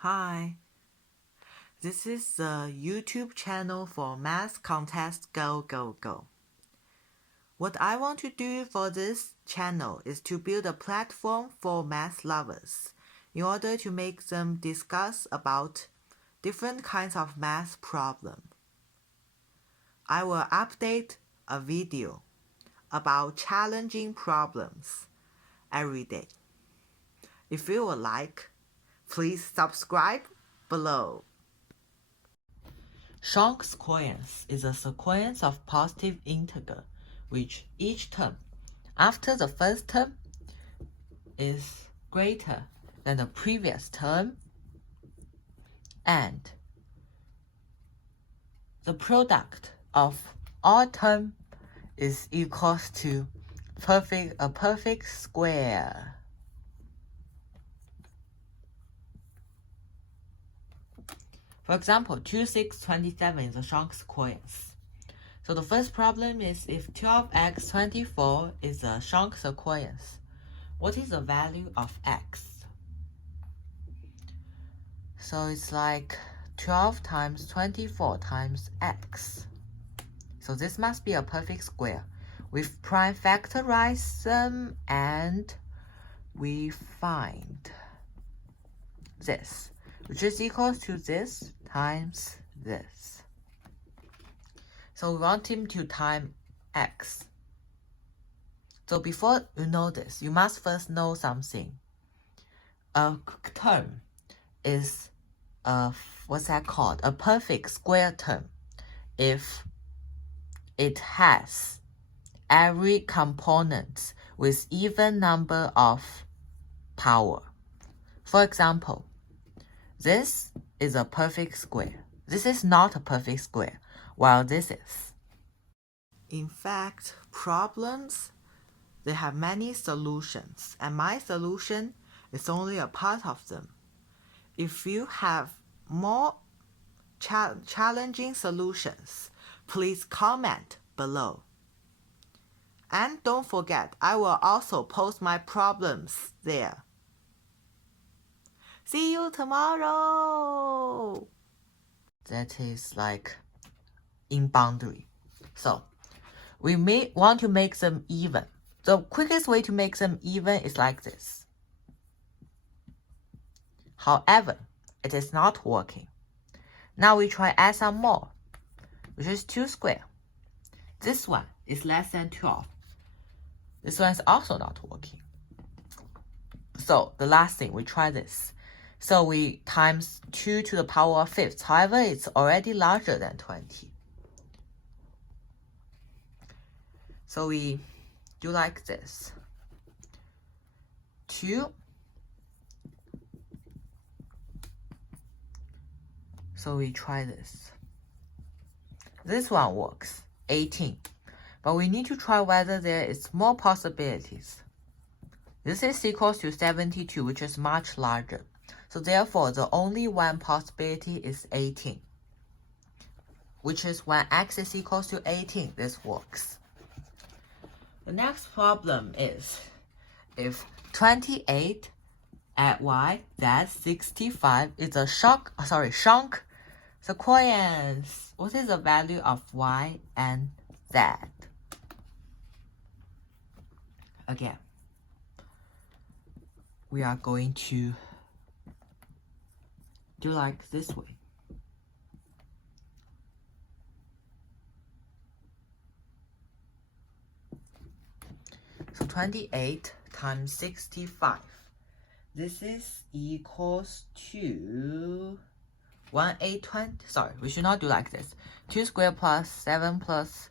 Hi, this is the YouTube channel for Math Contest Go Go Go. What I want to do for this channel is to build a platform for math lovers in order to make them discuss about different kinds of math problems. I will update a video about challenging problems every day. If you would like, please subscribe below. Schonk sequence is a sequence of positive integer which each term after the first term is greater than the previous term and the product of all term is equals to a perfect square. For example, 2, 6, 27 is a Schonk sequence. So the first problem is if 12x 24 is a Schonk sequence, what is the value of x? So it's like 12 times 24 times x. So this must be a perfect square. We prime factorize them and we find this, which is equal to this times this. So we want him to time x. So before you know this, you must first know something. A term is what's that called? A perfect square term if it has every component with even number of power. For example, this is a perfect square. This is not a perfect square, while this is. In fact, problems, they have many solutions, and my solution is only a part of them. If you have more challenging solutions, please comment below. And don't forget, I will also post my problems there. See you tomorrow! That is like in boundary. So we may want to make them even. The quickest way to make them even is like this. However, it is not working. Now we try add some more, which is 2 squared. This one is less than 12. This one is also not working. So the last thing, we try this. So we times 2 to the power of 5th. However, it's already larger than 20. So we do like this. 2. So we try this. This one works, 18. But we need to try whether there is more possibilities. This is equals to 72, which is much larger. So therefore, the only one possibility is 18, which is when x is equals to 18, this works. The next problem is if 28 at y, that's 65, is a Schonk sequence. What is the value of y and z? Again, we are going to do like this way. So 28 times 65. This is equals to 1820. Sorry, we should not do like this. 2 squared plus 7 plus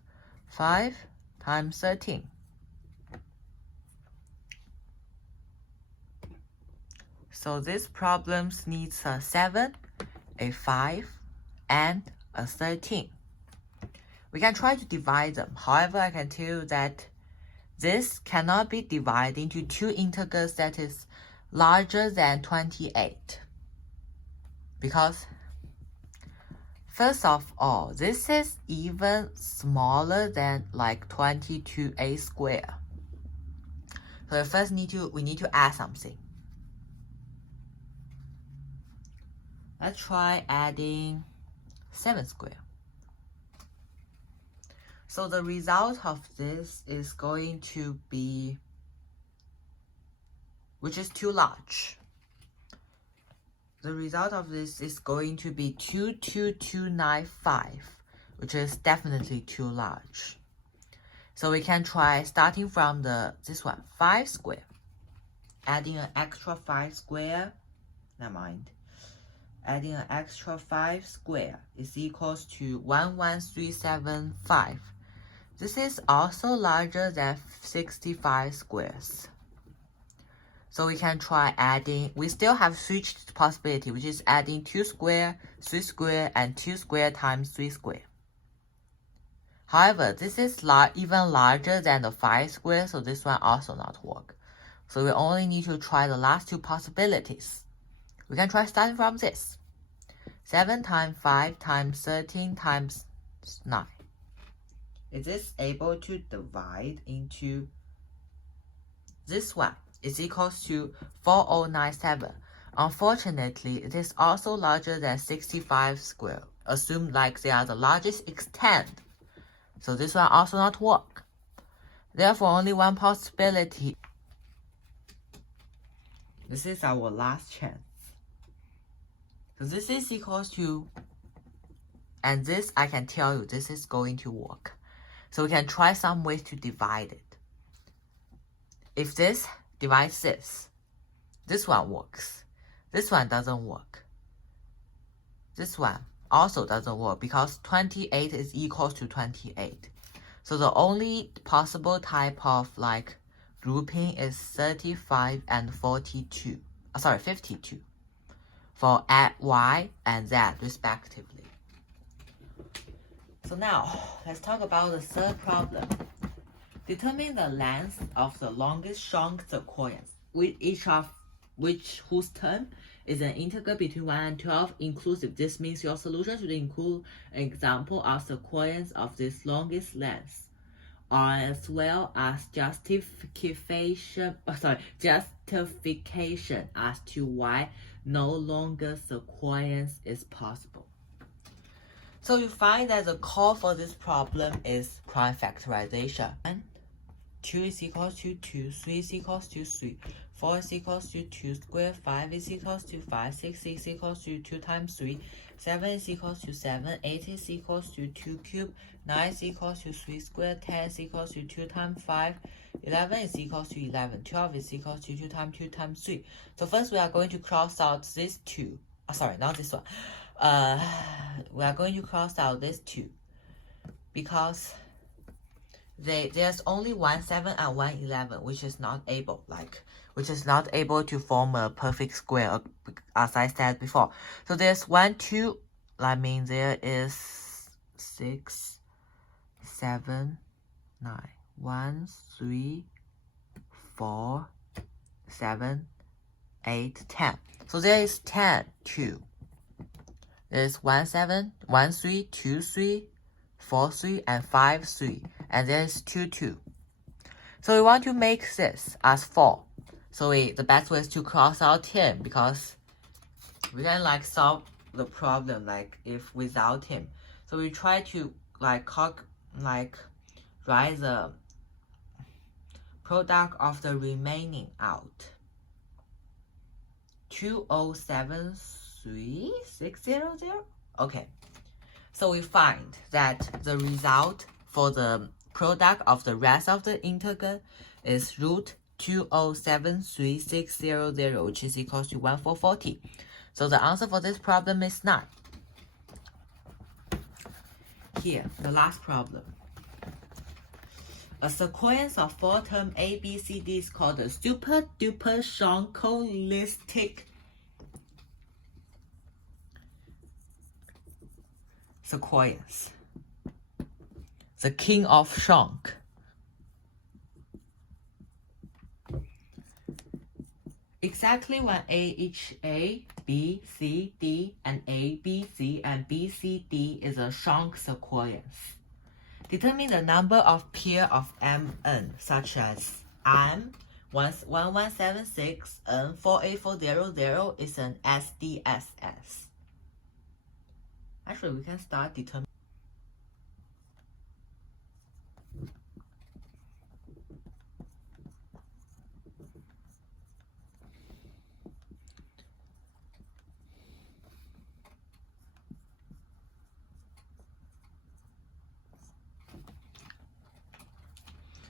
5 times 13. So this problem needs a 7, a 5, and a 13. We can try to divide them. However, I can tell you that this cannot be divided into 2 integers that is larger than 28. Because, first of all, this is even smaller than like 22a squared. So first we need to add something. Let's try adding 7 square. So the result of this is going to be, which is too large. The result of this is going to be 22295, which is definitely too large. So we can try starting from this one, 5 square. Adding an extra 5 square, never mind. Adding an extra 5 square is equals to 11375. This is also larger than 65 squares. So we can try adding, we still have switched possibility, which is adding 2 square, 3 square, and 2 square times 3 square. However, this is even larger than the 5 square, so this one also not work. So we only need to try the last 2 possibilities. We can try starting from this. 7 times 5 times 13 times 9. Is this able to divide into this one? Is equals to 4097. Unfortunately, it is also larger than 65 square. Assume like they are the largest extent. So this one also not work. Therefore, only one possibility. This is our last chance. So this is equals to, and this I can tell you this is going to work. So we can try some ways to divide it. If this divides this one works. This one doesn't work. This one also doesn't work because 28 is equal to 28. So the only possible type of like grouping is 35 and 42. 52 for Y and Z respectively. So now let's talk about the third problem. Determine the length of the longest shrunk sequence, whose term is an integer between 1 and 12 inclusive. This means your solution should include an example of sequence of this longest length, as well as justification as to why no longer sequence is possible. So you find that the call for this problem is prime factorization. 2 is equals to 2, 3 is equals to 3, 4 is equals to 2 squared, 5 is equals to 5, 6 is equals to 2 times 3, 7 is equals to 7, 8 is equals to 2 cubed, 9 is equals to 3 squared, 10 is equals to 2 times 5, 11 is equals to 11, 12 is equals to 2 times 2 times 3. So first we are going to cross out this 2. Sorry, not this one. We are going to cross out this 2 because there's only 1 7 and 1 11, which is not able to form a perfect square, as I said before. So there's 1 2. That means there is 6 7 9 1 3 4 7 8 10. So there is 10 2. There's 1 7 1 3 2 3 4 3 and 5 3, and there is 2 2. So we want to make this as 4. So the best way is to cross out 10 because we can like solve the problem like if without him. So we try to write the product of the remaining out. 2073600. Okay. So we find that the result for the product of the rest of the integer is root 2073600, which is equals to 1440. So the answer for this problem is 9. Here, the last problem. A sequence of 4 term A, B, C, D is called a super duper Shonkolistic sequence. The king of Shonk. Exactly when each A, B, C, D, and A, B, C, and B, C, D is a Shonk sequence. Determine the number of pair of Mn, such as M 11766 N 48400 is an SDSS. Actually, we can start determining.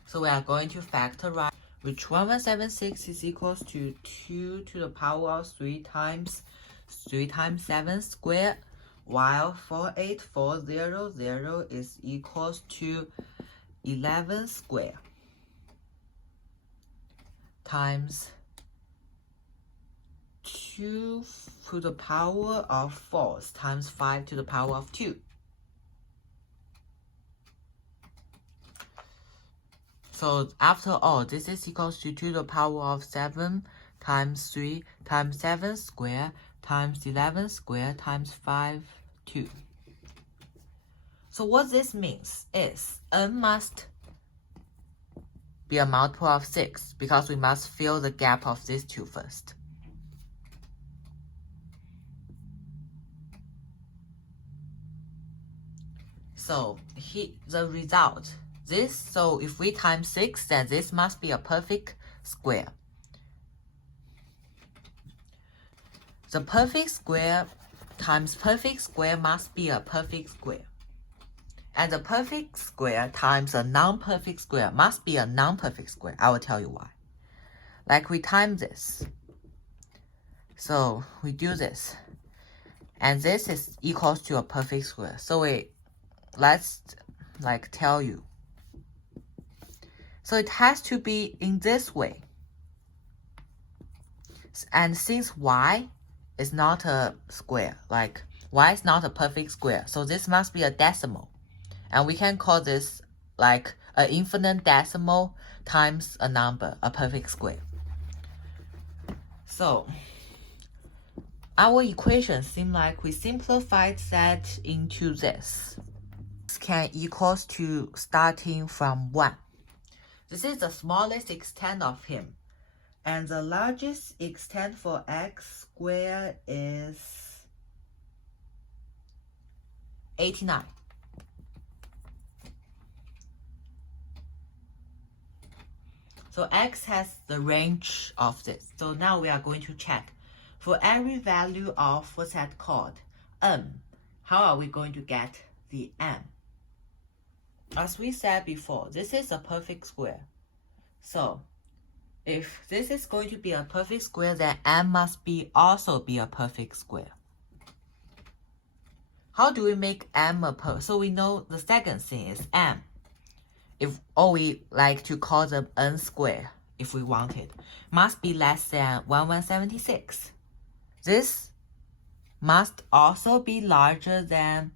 So we are going to factorize, which 1176 is equals to 2 to the power of 3 times 7 squared, while 48400 is equals to 11 squared times 2 to the power of 4 times 5 to the power of 2. So after all, this is equals to 2 to the power of 7 times 3 times 7 squared times 11 squared times 5, 2. So what this means is n must be a multiple of 6 because we must fill the gap of these two first. So the result, so if we times 6, then this must be a perfect square. The perfect square times perfect square must be a perfect square. And the perfect square times a non-perfect square must be a non-perfect square. I will tell you why. Like we time this. So we do this. And this is equals to a perfect square. So let's tell you. So it has to be in this way. And since y is not a square, like y is not a perfect square, so this must be a decimal. And we can call this like an infinite decimal times a number, a perfect square. So our equation seems like we simplified that into this. This can equals to starting from 1. This is the smallest extent of him. And the largest extent for x squared is 89. So x has the range of this. So now we are going to check. For every value of, what's that called? M. How are we going to get the m? As we said before, this is a perfect square. So if this is going to be a perfect square, then m must also be a perfect square. How do we make m a perfect? So we know the second thing is m. We like to call them n square if we want it, must be less than 1176. This must also be larger than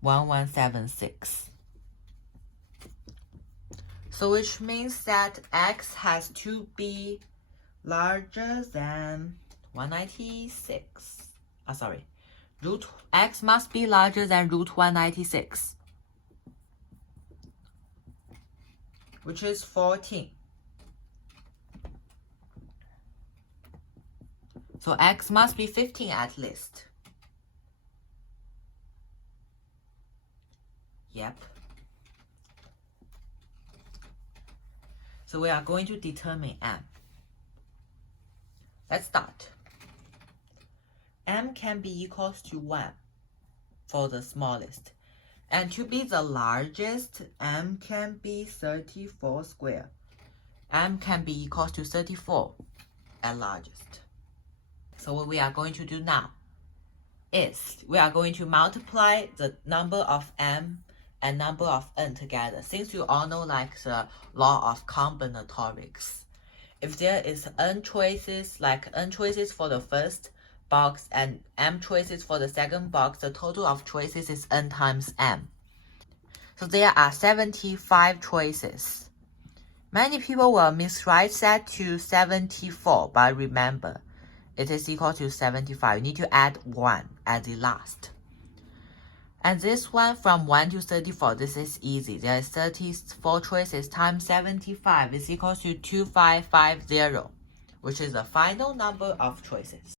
1176. So which means that x has to be larger than 196. X must be larger than root 196, which is 14. So x must be 15 at least. Yep. So we are going to determine m. Let's start. M can be equals to 1 for the smallest. And to be the largest, m can be 34 squared. M can be equals to 34 at largest. So what we are going to do now is we are going to multiply the number of m and number of n together. Since you all know like the law of combinatorics. If there is n choices, like n choices for the first box and m choices for the second box, the total of choices is n times m. So there are 75 choices. Many people will miswrite that to 74, but remember, it is equal to 75. You need to add 1 at the last. And this one from 1 to 34, this is easy. There is 34 choices times 75 is equal to 2550, which is the final number of choices.